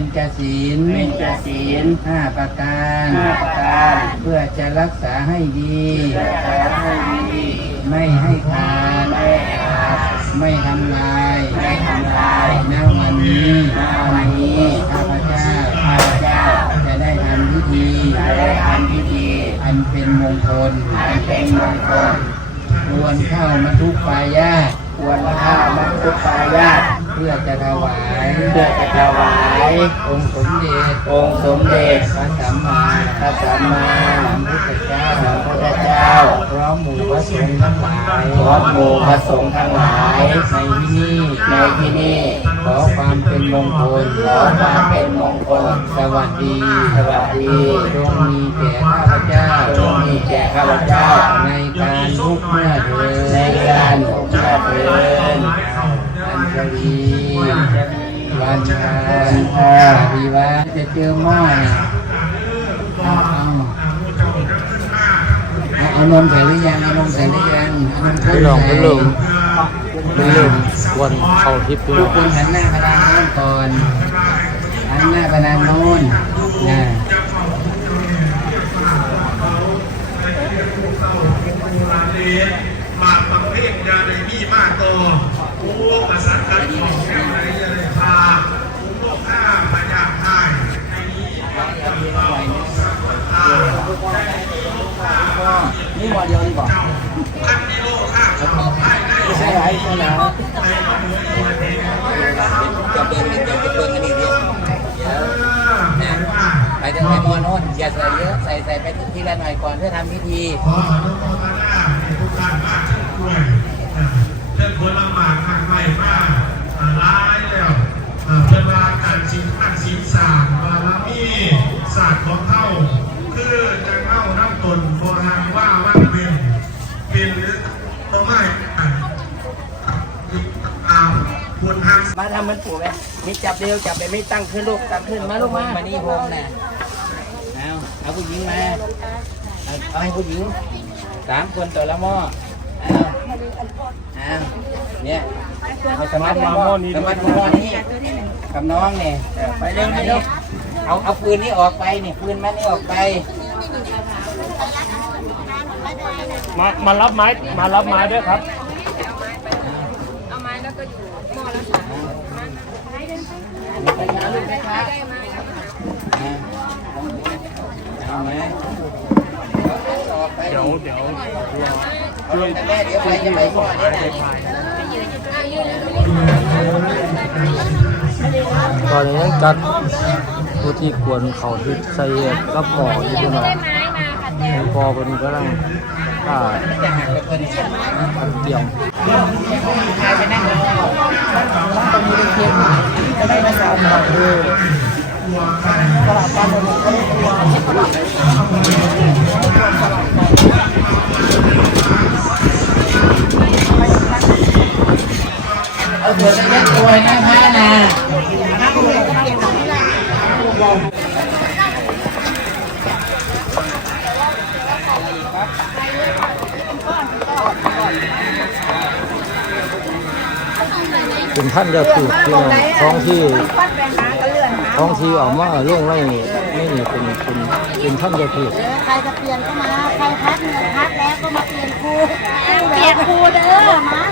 ญจศีลเบญจศีลห้าประการห้าประการ เพื่อจะรักษาให้ดี เพื่อจะให้ดี ไม่ให้ขาดไม่ขาดไม่ทำลายไม่ทำลายณวันนี้ณวันนี้ข้าพเจ้าข้าพเจ้าจะได้ทำพิธีจะได้ทำพิธี อันเป็นมงคลอันเป็นมงคลควรเข้ามาทุกปายาตควรข้าวมังคุปายาตเพื่อจะถวายเพื่อจะถวายองค์สมเด็จองค์สมเด็จพระสัมมาพระสัมมาสัมพุทธเจ้าสัมพุทธเจ้าพร้อมหมู่พระสงฆ์ทั้งหลายขอหมู่พระสงฆ์ทั้งหลายในที่นี้ในที่นี้ขอความเป็นมงคลขอความเป็นมงคลสวัสดีสวัสดีจงมีแก่ข้าพเจ้าจงมีแก่ข้าพเจ้าในการทุกเมื่อเถิดในการองค์เจริญอัญชลี วันทาอ่าดีวะจะเจอหม้อเนี่ยเอาเอานมใส่หรือยังเอานมใส่หรือยังเอานมข้นพี่น้องใส่เป็นเริ่มเป็นเริ่มวันเข้าทิพย์พี่ทุกคนหันหน้าไปทางโน้นก่อนหันหน้าไปทางโน้นนะมาประเภทยาในมีมากโตผู้ ประสานกันของแค่ไหนยาในพาผู้โลกห้าพยาไทยในนี้นี่มอเดียวดีกว่าคันนิโลห้าของทยได้ใช่ไหมใช่แล้วจะเบิ่งจะจะเบิ่งอันนี้ดิไปถึงไปมอโน้นอย่าใส่เยอะใส่ใส่ไปทีละหน่อยก่อนเพื่อทำพิธีขออนุโมทนาในทุกการมากด้วย เรื่องคนลำบากมากไม่มากร้ายแล้วเพื่อนว่าการชิงอันชิงสามบารมีศาสตร์ของเท่า คือจะเข้าน้ำตนโบราณว่าว่าเป็นเป็นหรือตัวไม่อาควรทำมาทำมันปู่ไหมนี่จับเร็วจับไปไม่ตั้งขึ้นลูกตั้งขึ้นมาลูกมามานี่โฮมน่ะเอาเอาผู้หญิงมาเอาให้ผู้หญิงสามคนต่อละหม้อเอา อาเนี่ยเอาสมัติมาหม้อนี้สมัติมาหม้อนี้กับน้องเนี่ยไปเร็วอันเร็นี้วเอาเอาปืนนี้ออกไปนี่ปืนมันนี่ออกไป มามารับไม้มารับไม้ด้วยครับไปหาลูกไปหาเอาไหมออกไปเดี๋ยวเดี๋ยว เอาลงกันแม่เดี๋ยวไปจะไปพ่อเนี่ยนตอนนี้ยังจัดผู้ที่ควรเขาที่ใส่กับหมออยู่พี่น้องพอเป็นกำลังอ่าจะหักกับคนเสียเตรียมใครไปนั่งจะได้มาสาวหมอคือตลาดบ้านเราก็ได้ตัว เอาตัวเล็กตัวนะคะนะเป็นท่านเดียวคือพี่อท้องที่ ท้องที่ออกมาล่วงไว้นี่นี่เป็นเป็นเป็นท่านเดียวคือใครจะเปลี่ยนก็มา ใครพักเงินพักแล้วก็มาเปลี่ยนครูเปลี่ยนครูเด้อนะ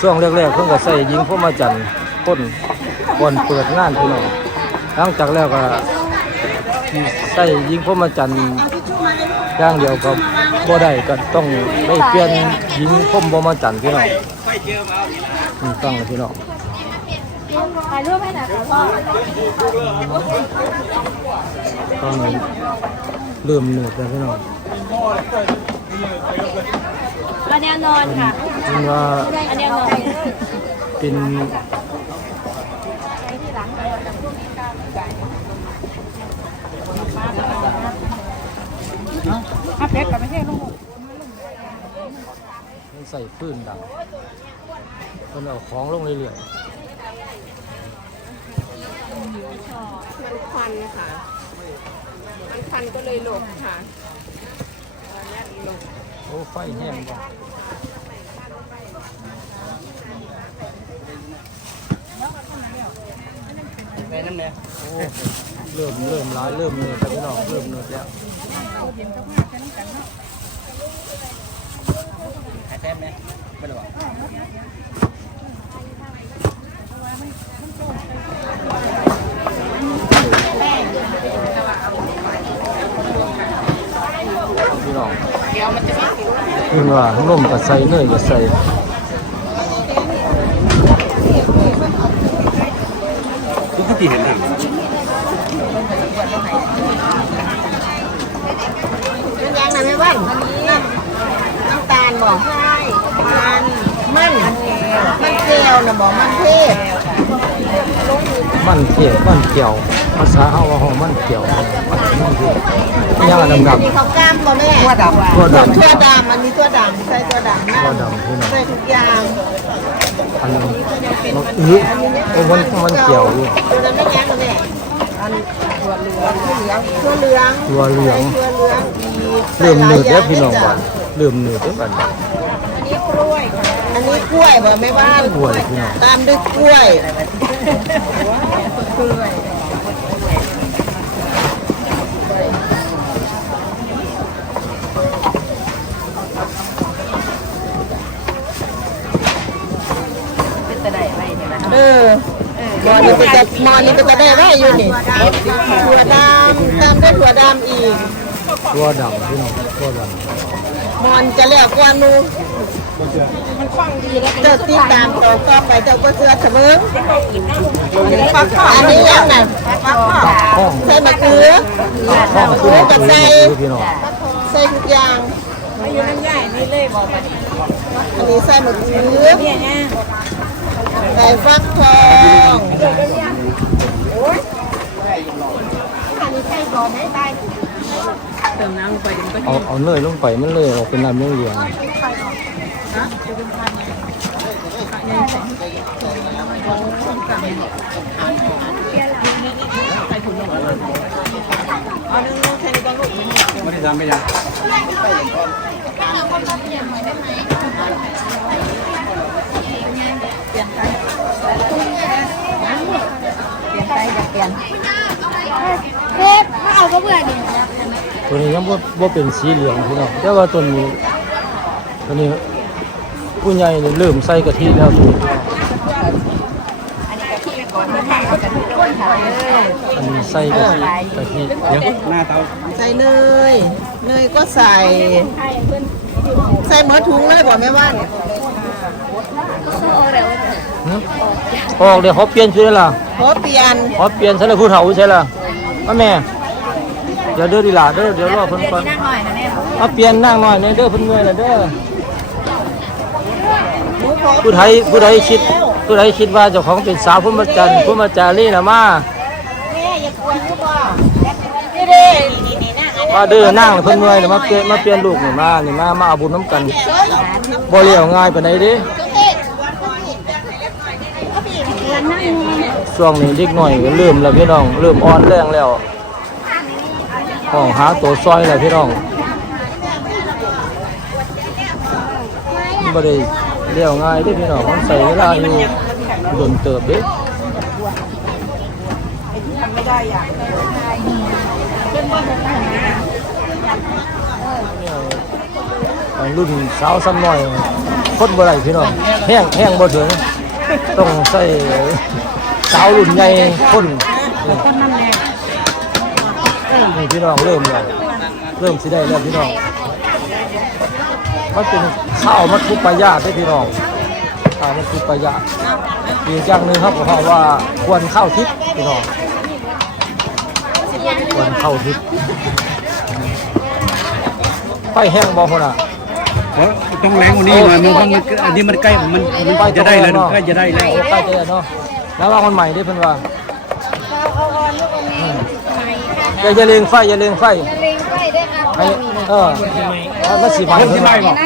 ช่วงแรกๆเพิ่งก็ใส่ยิงพวกมาจันทร์พ่นก่อนเปิดงานพี่น้องหลังจากแล้วก็ที่ใส่ยิงพวกมาจันทร์อย่างเดียวก็บ่ได้ก็ต้องได้เปลี่ยนยิงพวกบ่มาจันทร์พี่น้องนี่ต้องเลยพี่น้อง ถ่ายรูปให้หน่อยค่ะพ่อตอนนี้เริ่มเหนื่อยแล้วพี่น้องอันแนวนอนค่ะเห็นว่าอันแนวนอนเป็นอะเพชรกับไม่ใช่ลูกใส่พื้นดังคนเอาของลงเรื่อยน ควันค่ะ มันควันก็เลยหลบค่ะตอนนี้หลบๆโอ้ไฟแห้งบ่แม่น้ำเนี่ยเริ่มเริ่มร้ายเริ่มเหนื่อยแล้วพี่น้องเริ่มเหนื่อยแล้วหายแท้ไหมไม่ได้บอก พี่น้อง คือว่าลมก็ใส่เนยก็ใส่ทุกที่เห็นหนังยังนะแม่บ้านน้ำตาลบอกใช่มันมันมันเกลียวนะบอกมันเทศมันเกลียวมันเกลียวภาษาเฮาว่าหอมันเกี่ยวมันมันเกี่ยว ยังอันดำมีข้าวกล้ามบ่แม่ทั่วดำๆตัวดำทั่วดำอันนี้ทั่วดำใส่ทั่วดำนะตัวดำพี่น้องใส่ทุกอย่างอันนี้มันอื้อโอ้มันมันเกี่ยวอยู่ตัวนั้นไม่ยั้งเลยอันถั่วเหลืองถั่วเหลืองตัวเหลืองถั่วเหลืองอีกเริ่มเหนื่อยแล้วพี่น้องบ้านเริ่มเหนื่อยแล้วบัดนี้อันนี้กล้วยอันนี้กล้วยบ่แม่บ้านกล้วยพี่น้องตามด้วยกล้วยเออหมอนี่ ก็จะหมอนี่ก็จะได้ไว้อยู่นี่ถั่วดำตามด้วยถั่วดำอีกตัวดำพี่น้องตัวดหมอนจะแล้วกว่านูเจ้าติดตามต่อต่อไปเจ้าก็เสื้อเสมออันนี้ยังน่ะำห้องใส่มะเขือห้องคือมันคือพี่น้องใส่ทุกอย่างอันนี้ใส่มะเขือ ใส่ฟักทองอันนี้ใส่ก่อนให้ได้เอาเอาเนยลงไปมันเลยออกเป็นน้ำเหลืองๆไม่ได้ทำไม่ ได้เฮ้ยถ้าเอาก็เบื่อดิตัวนี้ยังบ่บ่เป็นสีเหลืองพี่น้องแต่ว่าตัวนี้ตัวนี้ผู้ใหญ่นี่เริ่มใส่กะทิแล้วพี่อันนี้ใส่กะทิกะทิเดี๋ยวหน้าเตาใส่เนยเนยก็ใส่ ใส่หมดถุงเลยบอกแม่ว่า นหึออกเดี๋ยวเขาเปลี่ยนชื่อแล้วล่ะขอเปลี่ยนเขาเปลี่ยนใช่แล้วผู้เฒ่าใช่ล่ะมาแม่ เดี๋ยวเด้อดีหล่ะเด้อเดี๋ยวรอเพิ่นก่อนเอาเปลี่ยนนั่งหน่อยเนี่ยเด้อเพิ่นเมื่อยแล้วเด้อผู้ไทยผู้ใดคิดผู้ใดคิดว่าเจ้าของเป็นสาวพุ่มจันทร์พุ่มจารีน่ะมาแม่อย่ากวนกูบอกนี่เด้นี่นี่นั่งมาเด้อนั่งแล้วเพิ่นเมื่อยแล้วมาเปลี่ยนมาเปลี่ยนลูกนี่มานี่มามาเอาบุญน้ำกันบ่เลี้ยวง่ายปานใดเด้ ช่วงนี้เด็กน้อยก็เริ่มแล้วพี่น้องเริ่มอ่อนแรงแล้วห้องหาตัวซอยแล้วพี่น้องมันบ่ได้เลี้ยวง่ายเด้พี่น้องมันใส่เวลาอยู่โดนเติบเด้ไอ้รุ่นสาวซ้ำน้อยคนบ่ได้พี่น้องแห้งแห้งบ่ถึง ต้องใส่สาวรุ่นใหญ่คนนี่พี่น้องเริ่มแล้วเริ่มสิได้แล้วพี่น้องมันเป็นข้าวมันคือปลายาได้พี่น้องข้าวมันคือปลายาอีกอย่างหนึ่งครับเพราะว่าควรเข้าทิศพี่น้องควรเข้าทิศไฟแห้งบ่คนอะเออ ต้องแรงกว่านี้หน่อยมันมันอันนี้มันใกล้มันมันจะได้แล้วใกล้จะได้แล้วใกล้จะได้เนาะแล้วว่าคนใหม่ด้วยเพิ่นว่าอย่าอย่าเลงไฟอย่าเลงไฟเลงไฟได้ค่ะให้เออเอามันสิไหม้คนที่ไม่บอก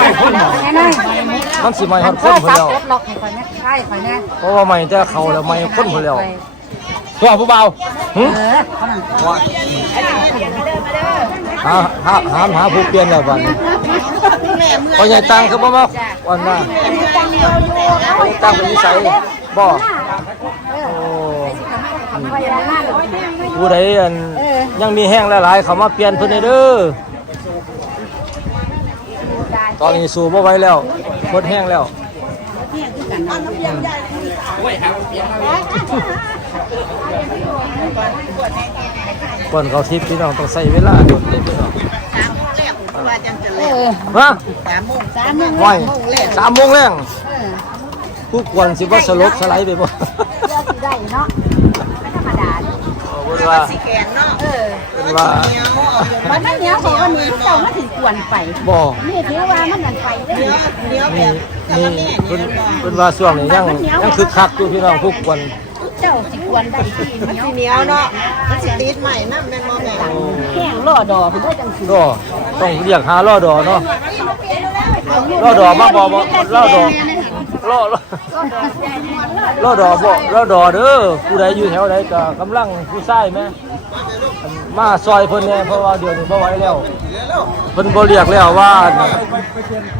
ไม่คนบอกมันสิไหม้ฮอดคนเพิ่นแล้วล็อกให้คอยนะใช่คอยนะเพราะว่าใหม่แต่เขาแล้วใหม่คนเพิ่นแล้วตัวผู้เบาหึว่าหาหาหาผู้เปลี่ยนแล้วบัดนี้แม่เมื่อ พอใหญ่ตังคือบ่มาวันน่ะพอใหญ่ตังเป็นนิสัยบ่โอ้พยานหน้าหรือผู้ใดอันยังมีแห้งหลายๆเขามาเปลี่ยนเพิ่นให้เด้อตอนนี้สู้บ่ไหวแล้วหมดแห้งแล้วโอ้ยเอาเปียกมาก่อนเขาทิพย์พี่น้องต้องใช้เวลาโดดเลยพี่น้อง ฮะสามโมงสามโมงไว้โมงแรกสามโมงแรงผู้ควรสิบ่สลบสไลด์ไปบ่เพื่อสิได้เนาะไม่ธรรมดาเพิ่นว่าสีแกนเนาะเออเพิ่นว่าเหนียวเอาอยู่มันไม่เหนียวของวันนี้เจ้ามาถึงกวนไปบ่นี่ถือว่ามันนั่นไปได้เหนียวเหนียวแบบนี่กะละแม่นี่เหนีเพิ่นยวบ่เพิ่นว่าช่วงนี้ยังยังคึกคักอยู่พี่น้องผู้ควร เจ้าสิกวนได้ที่เหนียวสีเหนียวเนาะมันสิติดใหม่นะแม่นบ่แม่แห้งล่อดอเพิ่นได้จังสิก็ต้องเรียกหาล่อดอเนาะล่อดอมาบ่บ่ล่อดอล่อล่อล่อดอบ่ล่อดอเด้อผู้ใดอยู่แถวใดก็กำลังผู้ชายแม่ มาซอยเพิ่นแน่เพราะว่าเดี๋ยวนี้บ่ไหวแล้วเพิ่นบ่เรียกแล้วว่า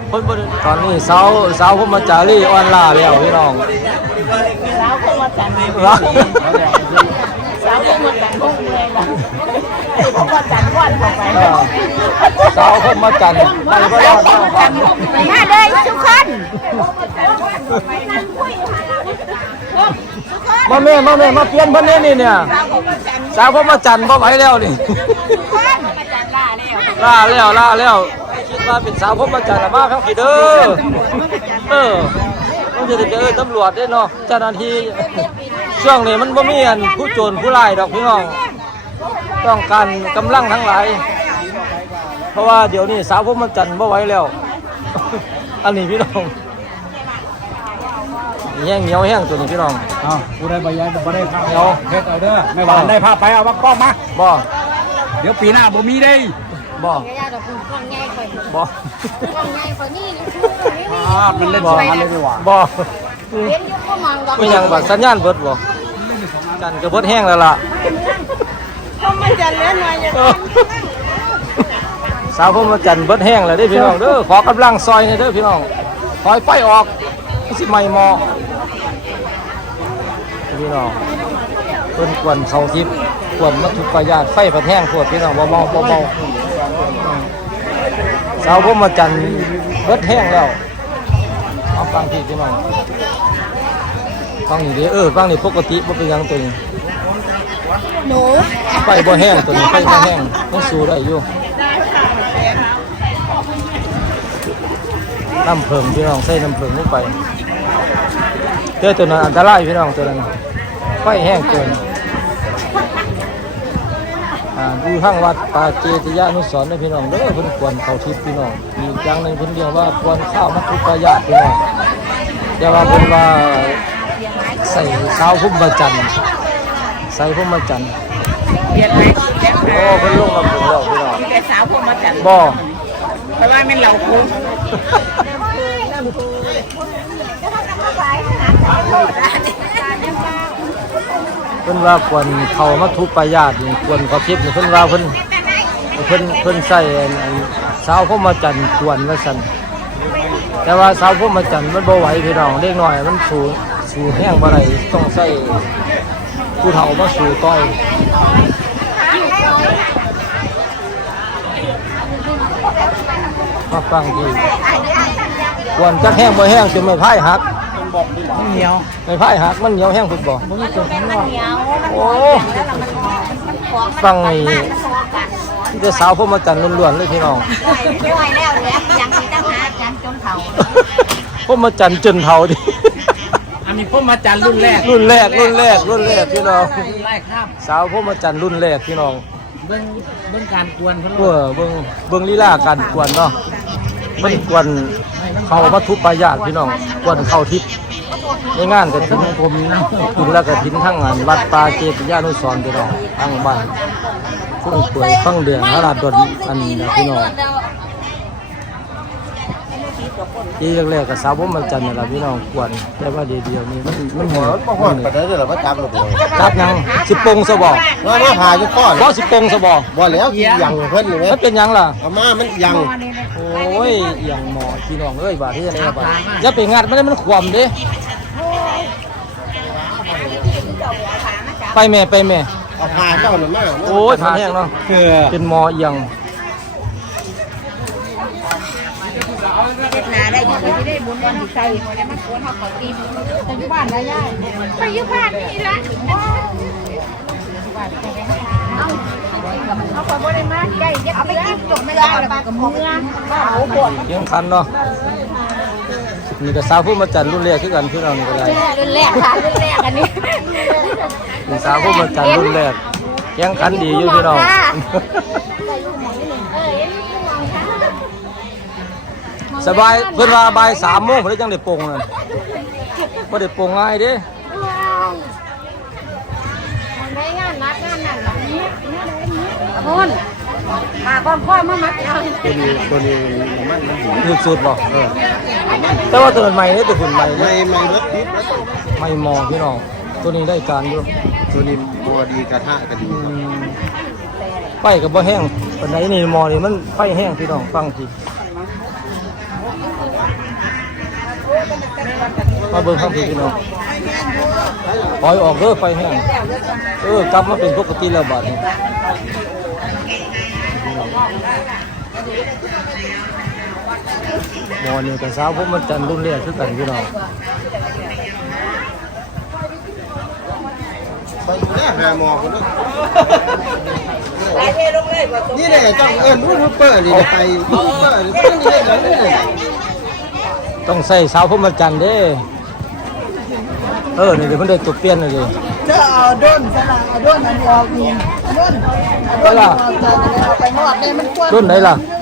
เพิ่นบ่ได้ตอนนี้สาวสาวพรหมจารีอ่อนล้าแล้วพี่น้องสาวก็มาจันทร์ลาสาวก็มาจันทร์พวกเลยล่ะเพราะว่าจันทร์วันเข้าไปเออสาวพรหมจันทร์ไปบ่รอดแล้วมาเลยทุกคนมาแม่มาแม่มาเปลี่ยนเพิ่นแน่นี่เนี่ย สาวพรหมาจันทร์บ่ไหวแล้วนี่ ล่าแล้วล่าแล้วคิดว่าเป็นสาวพบมาจากละมาครับพี่เด้อเออต้องจะได้เจอตำรวจได้เนาะเจ้าหน้าที่ช่วงนี้มันบ่มีอันผู้โจรผู้ร้ายดอกพี่น้อง ต้องการกำลังทั้งหลาย เพราะว่าเดี๋ยวนี้สาวพบมาจันทร์บ่ไหวแล้ว อันนี้พี่น้อง แห้งเหนียวแห้งตัวนี้พี่น้องเอาผู้ใดใบยันบ่ได้ภาพเอาเฮ็ดเอาเด้อไม่หวานได้ภาพไปเอามากล้องมาบ่เดี๋ยวปีหน้าบ่มีได้บ่ยาดอกคุณกองใหญ่ไปบ่กองใหญ่กว่านี้นี่ภาพมันเล่นสองอันเลยดีกว่าบ่เห็นอยู่ก็มองดอกไม่ยังบัดสัญญาณเบิดบ่กันก็เบิดแห้งแล้วล่ะก็ไม่จะเล่นมาอย่างสาวพรหมจันทร์เบิดแห้งแล้วเด้อพี่น้องเด้อขอกำลังซอยนี่เด้อพี่น้องคอยไฟออก สิใหม่เหมอพี่น้องเพิ่นกวนเขาทิพย์กวนมัทุกประยาดไฟผัดแห้งพวดพี่น้องบ่เมาบ่เมาสาวพรหมจันทร์เบิดแห้งแล้วเอาฟังพี่พี่น้องฟังนี่เด้เออฟังนี่ปกติบ่เป็นยังตัวนี้หนูไฟบ่แห้งตัวนี้ไฟบ่แห้งยังสู้ได้อยู่น้ำเพิงพี่น้องใส่น้ำเพิงลงไป เด้อตัวนั้นอันตรายพี่น้องตัวนั้นไฟแห้งเกินอ่าดูทางวัดป่าเจติยานุสรณ์นะพี่น้องเด้อเพิ่นควรเขาทิพย์พี่น้องมีอีกอย่างหนึงเพิ่นเรียกว่าควรข้าวมัทุกายาตพี่น้องแต่ว่าเพิ่นว่าใส่สาวพุ่มประจันทร์ใส่พุ่มประจันทร์เปลี่ยนไหมโอ้เพิ่นลงมาเพิ่นแล้วพี่น้องมีแต่สาวพวกมาจันบ่เพราะว่าแม่นเราคุ้ เพิ่นว่าควรเขามาทุบปลายาดนี่ควรเขาทิพย์นี่เพิ่นว่าเพิ่นเพิ่นเพิ่นใส่อันอันสาวพรหมจันทร์ควรว่าซั่นแต่ว่าสาวพรหมจันทร์มันบ่ไหวพี่น้องเด็กน้อย มันสูงสูงแห้งบ่ได้ต้องใส่ผู้เฒ่ามาสู่ต่อยมาฟังทีควรจักแห้งบ่แห้งจนไม่พายหัก เหนียวไม่พายหักมันเหนียวแห้งฟุตบอลมันเหนียวโอ้มันของมันฟังนี่ที่จะสาวพวกมาจันทร์ล้วนๆเลยพี่น้องย่อยแล้วแล้วยังมีตั้งหาจันจนเผาพวกมาจันทร์จนเท่าดิอันนี้พ่อมาจันรุ่นแรกรุ่นแรกรุ่นแรกรุ่นแรกพี่น้องไล่ข้ามสาวพวกมาจันทร์รุ่นแรกพี่น้องเบื้องเบื้องการกวนเพิ่นเพื่อเบิ่งเบิ่งลีลาการกวนเนาะมันกวนเขามาทุบปลายาดพี่น้องกวนเข้าทิพย์ ในงานกระถิ่นผมกินแล้วกระถิ่นทั้งงานวัดป่าเจติยานุสรณ์พี่น้องทั้งบ้านฟุ้งเปื่อยฟังเดืองพระราชดลอันนี้นะพี่น้องที่แรกๆกับสาวผมมันจันทร์นี่แหละพี่น้องกวนแต่ว่าเดียวเดียวนี้มันมันหัวบ่ฮอดปานใดเด้อล่ะบ่จับหรอกเลยจับยังสิปงสบอว่ามาหาอยู่ก่อนเพราสิปงสบอบ่แล้วอีหยังเพิ่นนี่แหมมันเป็นหยังล่ะเอามามันยังโอ้ยหย่างหมอพี่น้องเอ้ยบาดที่อะไรบาดอย่าไปงัดมันได้มันขวมเด้ ไปแม่ไปแม่ เอาพาเจ้าหน่อยมากโอ้ยขาแห้งเนาะคือเป็นมอเอียงเฮ็ดนาได้อยู่ก็สิได้บุญวันที่ใส่บ่ได้มาโกนเฮาขอตีแต่อยู่บ้านนะยายไปอยู่บ้านนี่ละเอาเอาไปบ่ได้มาใกล้เอาไปกินจบไม่ได้แล้วกับมือบ้านโอ้โหเคียงคันเนาะนี่ก็สาวผู้มาจันทร์รุ่นแรกคือกันพี่น้องนี่ก็ได้รุ่นแรกค่ะรุ่นแรกอันนี้ นี่สาวผู้มาจันรุ่นแรกเคียงคันดีอยู่พี่น้องสบายเพิ่นว่าบ่ายสามโมงเพิ่นเลยจังได้ปงน่ะบ่ได้ปลงง่ายเด้ได้งานนัดงานนั่นแบบนี้คนมาก่อนพ่อมามัดเอาตัวนี้ตัวนี้มันมันสุดบออแต่ว่าตัวนใหม่เด้ตัวคุณใหม่เด้ไม่ไม่รถพิษนะไม่มองพี่น้องตัวนี้ได้การอยู่ ตัวนี้ตัวดีกระทะก็ดีอืมไฟก็บ่แห้งปานใดนี่มอนี่มันไฟแห้งพี่น้องฟังทีมาเบิ่งฟังทีพี่น้องปล่อยออกเด้อไฟแห้งเออกลับมาเป็นปกติแล้วบัดนี้มอนี่กับสาวผมมันจันทรุ่นแรกคือกันพี่น้อง ไปดูแลหาหมอคนนึงนี่แหละเจ้าเอิญยูทูบเบอร์นี่ไปยูทูบเบอร์นี่ต้องนี่อย่างนี้เลยต้องใส่สาวผมมันจันทร์เด้เออนี่เดี๋ยวเพิ่นได้ตัวเปลี่ยนเลยดิจะเอาด้นสละเอาด้นอันนี้ออกนี่ด้นด้นออกจากอันนี้เอาไปงอดนี่มันควรรุ่นไหนล่ะเ